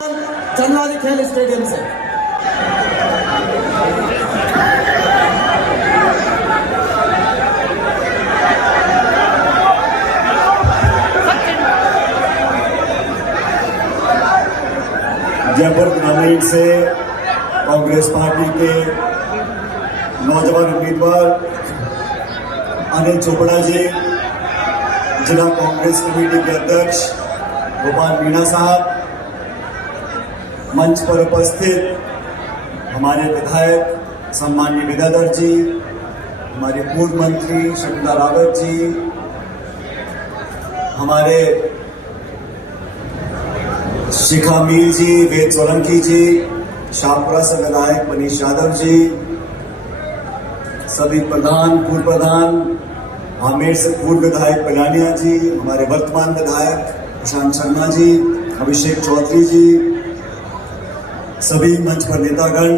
चंदवारी खेल स्टेडियम से जयपुर ग्रामीण से कांग्रेस पार्टी के नौजवान उम्मीदवार अनिल चोपड़ा जी, जिला कांग्रेस कमेटी के अध्यक्ष गोपाल मीणा साहब, मंच पर उपस्थित हमारे विधायक सम्माननीय विद्याधर जी, हमारे पूर्व मंत्री शकुंतला रावत जी, हमारे शिखा मीर जी, वेद सोलंकी जी, शाहपुरा से विधायक मनीष यादव जी, सभी प्रधान, पूर्व प्रधान, आमेर से पूर्व विधायक कल्याणिया जी, हमारे वर्तमान विधायक प्रशांत शर्मा जी, अभिषेक चौधरी जी, सभी मंच पर नेतागण,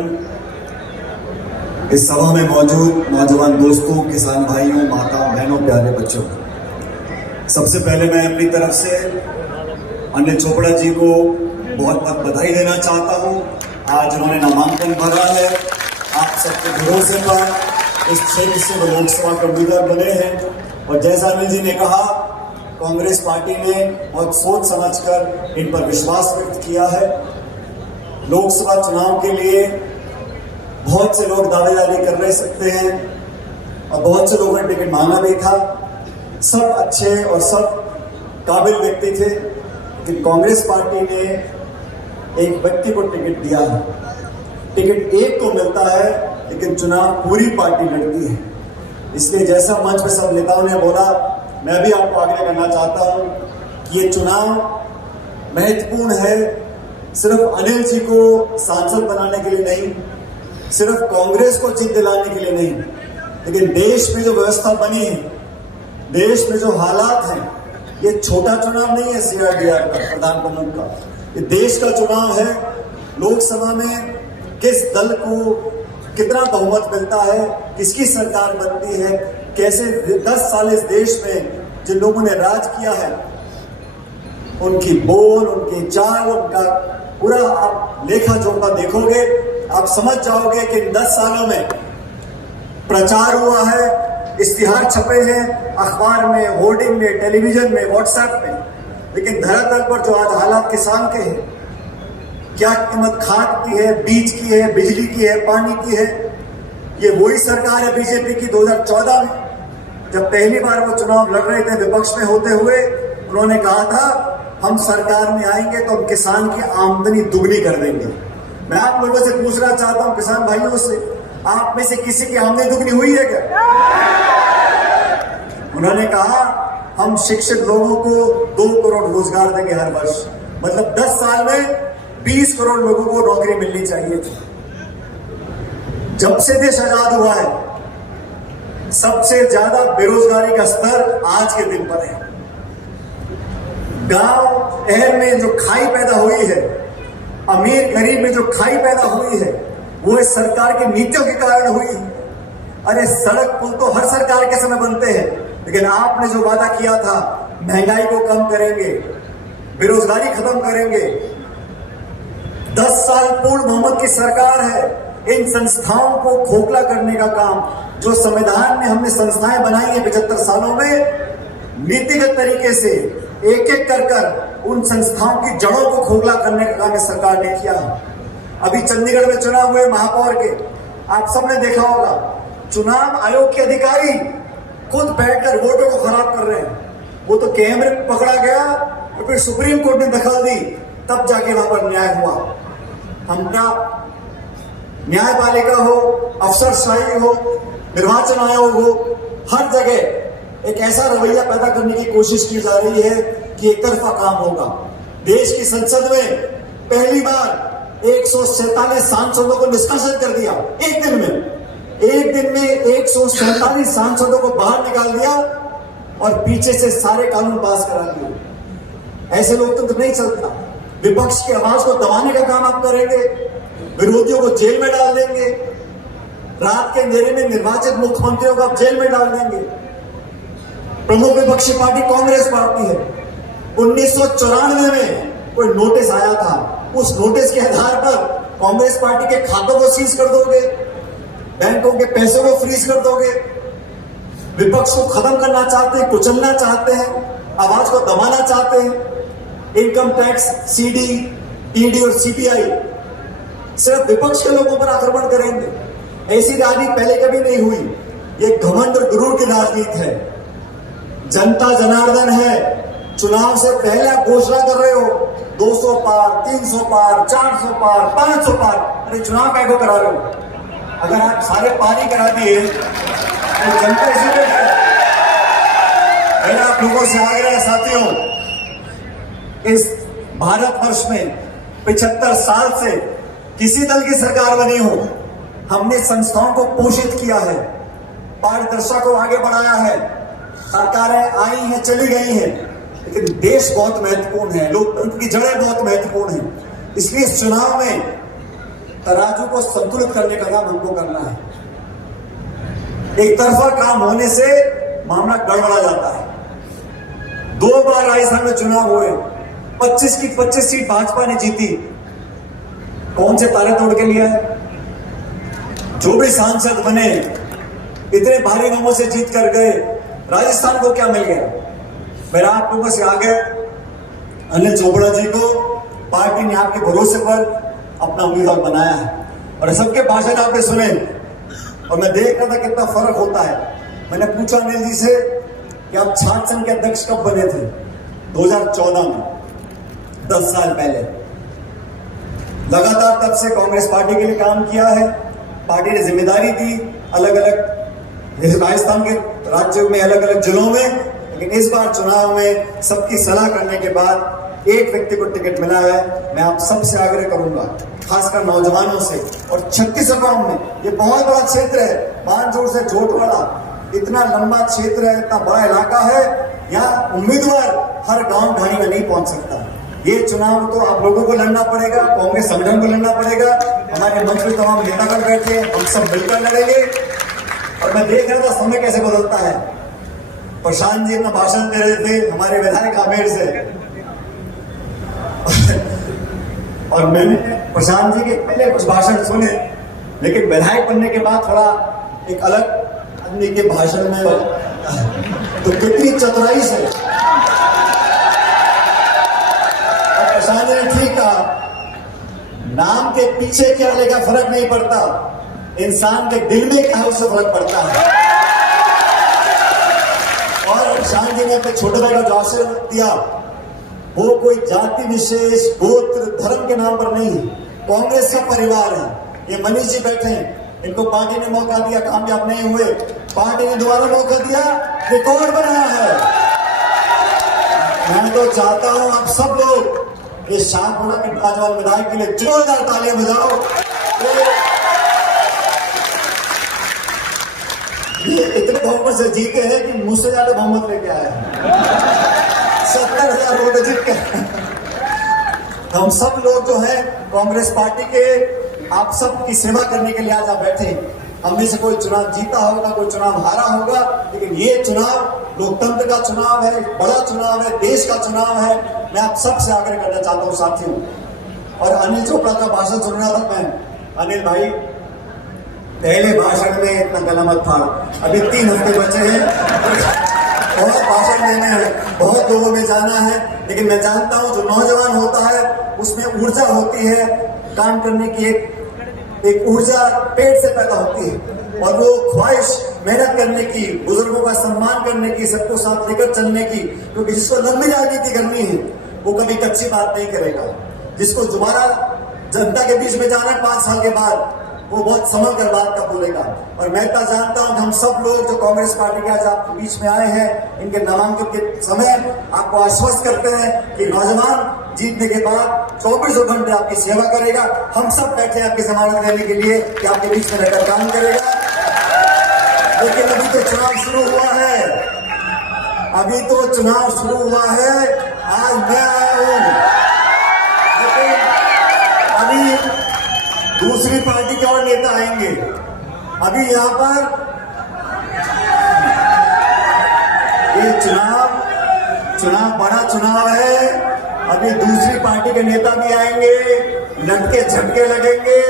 इस सभा में मौजूद नौजवान दोस्तों, किसान भाइयों, माताओं, बहनों, प्यारे बच्चों, सबसे पहले मैं अपनी तरफ से अनिल चोपड़ा जी को बहुत बहुत बधाई देना चाहता हूं। आज उन्होंने नामांकन भरा है, आप सबके भरोसे पर इस क्षेत्र से वो लोकसभा के उम्मीदवार बने हैं। और जैसा अनिल जी ने कहा, कांग्रेस पार्टी ने बहुत सोच समझकर इन पर विश्वास व्यक्त किया है। लोकसभा चुनाव के लिए बहुत से लोग दावेदारी कर रहे सकते हैं और बहुत से लोगों ने टिकट मांगा भी था। सब अच्छे और सब काबिल व्यक्ति थे, लेकिन कांग्रेस पार्टी ने एक व्यक्ति को टिकट दिया है। टिकट एक को मिलता है, लेकिन चुनाव पूरी पार्टी लड़ती है। इसलिए जैसा मंच पे सब नेताओं ने बोला, मैं भी आपको आग्रह करना चाहता हूं कि ये चुनाव महत्वपूर्ण है, सिर्फ अनिल जी को सांसद बनाने के लिए नहीं, सिर्फ कांग्रेस को जीत दिलाने के लिए नहीं, लेकिन देश में जो व्यवस्था बनी है, देश में जो हालात हैं, ये छोटा चुनाव नहीं है सीआरडीआर का, प्रधान प्रमुख का, ये देश का चुनाव है। लोकसभा में किस दल को कितना बहुमत मिलता है, किसकी सरकार बनती है, कैसे 10 साल इस देश में जिन लोगों ने राज किया है, उनकी बोल, उनकी चाल, उनका पूरा आप लेखा जोखा देखोगे, आप समझ जाओगे कि इन 10 सालों में प्रचार हुआ है, इश्तिहार छपे हैं अखबार में, होर्डिंग में, टेलीविजन में, व्हाट्सएप में, लेकिन धरातल पर जो आज हालात किसान के हैं, क्या कीमत खाद की है, बीज की है, बिजली की है, पानी की है, ये वही सरकार है बीजेपी की 2014 में, जब पहली बार वो चुनाव लड़ रहे थे विपक्ष में होते हुए, उन्होंने कहा था हम सरकार में आएंगे तो हम किसान की आमदनी दुगनी कर देंगे। मैं आप लोगों से पूछना चाहता हूं, किसान भाइयों से, आप में से किसी की आमदनी दुगनी हुई है क्या? उन्होंने कहा हम शिक्षित लोगों को 2 करोड़ रोजगार देंगे हर वर्ष, मतलब 10 साल में 20 करोड़ लोगों को नौकरी मिलनी चाहिए थी। जब से देश आजाद हुआ है, सबसे ज्यादा बेरोजगारी का स्तर आज के दिन पर है। गांव शहर में जो खाई पैदा हुई है, अमीर गरीब में जो खाई पैदा हुई है, वो इस सरकार की नीतियों के कारण हुई। अरे सड़क पुल तो हर सरकार के समय बनते हैं, लेकिन आपने जो वादा किया था, महंगाई को कम करेंगे, बेरोजगारी खत्म करेंगे, 10 साल पूर्ण बहुमत की सरकार है, इन संस्थाओं को खोखला करने का काम, जो संविधान में हमने संस्थाएं बनाई है 75 सालों में, नीतिगत तरीके से एक एक कर उन संस्थाओं की जड़ों को खोखला करने का काम सरकार ने किया। अभी चंडीगढ़ में चुनाव हुए महापौर के, आप सबने देखा होगा, चुनाव आयोग के अधिकारी खुद बैठकर वोटों को खराब कर रहे हैं। वो तो कैमरे में पकड़ा गया और फिर सुप्रीम कोर्ट ने दखल दी, तब जाके वहां पर न्याय हुआ। हमका न्यायपालिका हो, अफसरशाही हो, निर्वाचन आयोग हो, हर जगह एक ऐसा रवैया पैदा करने की कोशिश की जा रही है कि एक तरफा काम होगा। देश की संसद में पहली बार 147 सांसदों को निष्कासित कर दिया एक दिन में 147 सांसदों को बाहर निकाल दिया और पीछे से सारे कानून पास करा दिए। ऐसे लोकतंत्र नहीं चलता। विपक्ष की आवाज को दबाने का काम आप करेंगे, विरोधियों को जेल में डाल देंगे, रात के अंधेरे में निर्वाचित मुख्यमंत्रियों को आप जेल में डाल देंगे। प्रमुख विपक्षी पार्टी कांग्रेस पार्टी है। 1994 में कोई नोटिस आया था उस नोटिस के आधार पर कांग्रेस पार्टी के खातों को सीज कर दोगे, बैंकों के पैसों को फ्रीज कर दोगे, विपक्ष को खत्म करना चाहते हैं, कुचलना चाहते हैं, आवाज को दबाना चाहते हैं। इनकम टैक्स, सीडी, ईडी और सीबीआई सिर्फ विपक्ष के लोगों पर आक्रमण करेंगे। ऐसी राजनीति पहले कभी नहीं हुई। ये घमंड और गुरूर की राजनीति है। जनता जनार्दन है। चुनाव से पहले आप घोषणा कर रहे हो 200 पार, 300 पार, 400 पार, 500 पार। अरे चुनाव कैसे करा रहे हो? अगर आप सारे पार ही करा दिए तो जनता इसी पे है। मेरा आप लोगों से आग्रह है साथियों, इस भारतवर्ष में 75 साल से किसी दल की सरकार बनी हो, हमने संस्थाओं को पोषित किया है, पारदर्शिता को आगे बढ़ाया है, सरकारें आई हैं, चली गई हैं, लेकिन देश बहुत महत्वपूर्ण है, लोकतंत्र की जड़ें बहुत महत्वपूर्ण हैं। इसलिए इस चुनाव में तराजू को संतुलित करने का काम हमको करना है। एक तरफा काम होने से मामला गड़बड़ा जाता है। 2 बार राजस्थान में चुनाव हुए, 25 की 25 सीट भाजपा ने जीती। कौन से तारे तोड़ के लिया है? जो भी सांसद बने इतने भारी नंबरों से जीत कर गए, राजस्थान को क्या मिल गया? मेरा आप लोगों से आगे अनिल चोपड़ा जी को पार्टी ने आपके भरोसे पर अपना उम्मीदवार बनाया है और सबके भाषण आपने सुने और मैं देख रहा था कितना फर्क होता है। मैंने पूछा अनिल जी से कि आप छात्र संघ के अध्यक्ष कब बने थे? 2014 में, 10 साल पहले। लगातार तब से कांग्रेस पार्टी के लिए काम किया है। पार्टी ने जिम्मेदारी दी अलग अलग राजस्थान के राज्यों में, अलग अलग जिलों में, लेकिन इस बार चुनाव में सबकी सलाह करने के बाद एक व्यक्ति को टिकट मिला है। मैं आप सबसे आग्रह करूंगा, खासकर नौजवानों से, और छत्तीसगढ़ में ये बहुत बड़ा क्षेत्र है, बानजोड़ से जोटवाड़ा, इतना लंबा क्षेत्र है, इतना बड़ा इलाका है, यहाँ उम्मीदवार हर गांव ढाणी में नहीं पहुंच सकता। ये चुनाव तो आप लोगों को लड़ना पड़ेगा, कांग्रेस संगठन को लड़ना पड़ेगा। हमारे मंच में तमाम नेतागण बैठे, हम सब मिलकर लड़ेंगे। और मैं देख रहा था समय कैसे बदलता है। प्रशांत जी अपना भाषण दे रहे थे, हमारे विधायक आमेर से, और मैंने प्रशांत जी के पहले कुछ भाषण सुने, लेकिन विधायक बनने के बाद थोड़ा एक अलग आदमी के भाषण में तो कितनी चतुराई से प्रशांत जी ने ठीक कहा, नाम के पीछे क्या लेगा फर्क नहीं पड़ता, इंसान के दिल में क्या है उससे फर्क पड़ता है। और प्रशांत जी ने अपने छोटे भाई का जो आशीर्वाद दिया वो कोई जाति विशेष, गोत्र, धर्म के नाम पर नहीं, कांग्रेस का परिवार है। ये मनीष जी बैठे हैं, इनको पार्टी ने मौका दिया, कामयाब नहीं हुए, पार्टी ने दोबारा मौका दिया, रिकॉर्ड बनाया है। मैं तो चाहता हूं आप सब लोग इस शाहपुरा के नौजवान विधायक के लिए जोरदार तालियां बजाओ। ये इतने बहुमत से जीते हैं कि मुझसे ज्यादा बहुमत लेके आए हैं, 70,000 वोट जीत के। हम सब लोग जो है कांग्रेस पार्टी के, आप सब की सेवा करने के लिए आज आप बैठे। हम में से कोई चुनाव जीता होगा, कोई चुनाव हारा होगा, लेकिन ये चुनाव लोकतंत्र का चुनाव है, बड़ा चुनाव है, देश का चुनाव है। मैं आप सबसे आग्रह करना चाहता हूं साथियों। और अनिल चोपड़ा का भाषण सुन रहा था मैं, अनिल भाई पहले भाषण में इतना गला मत फाड़, अभी 3 हफ्ते बचे हैं, बहुत भाषण देने हैं, बहुत लोगों में जाना है, लेकिन मैं जानता हूं जो नौजवान होता है उसमें ऊर्जा होती है, काम करने की एक ऊर्जा पेट से पैदा होती है, और वो ख्वाहिश मेहनत करने की, बुजुर्गों का सम्मान करने की, सबको साथ लेकर चलने की, क्योंकि जिसको लंबी राजनीति करनी है वो कभी कच्ची बात नहीं करेगा। जिसको दोबारा जनता के बीच में जाना है 5 साल के बाद, वो बहुत समझ कर बात का बोलेगा। और मैं तो जानता हूं कि हम सब लोग जो कांग्रेस पार्टी के आज आपके बीच में आए हैं, इनके नामांकन के समय आपको आश्वस्त करते हैं कि नौजवान जीतने के बाद 24 घंटे आपकी सेवा करेगा। हम सब बैठे हैं आपकी जमानत देने के लिए कि आपके बीच में रहकर काम करेगा। लेकिन अभी तो चुनाव शुरू हुआ है, अभी तो चुनाव शुरू हुआ है। आज मैं आया हूं, लेकिन अभी दूसरी पार्टी के और नेता आएंगे। अभी यहां पर ये चुनाव बड़ा चुनाव है, अभी दूसरी पार्टी के नेता भी आएंगे, लटके झटके लगेंगे,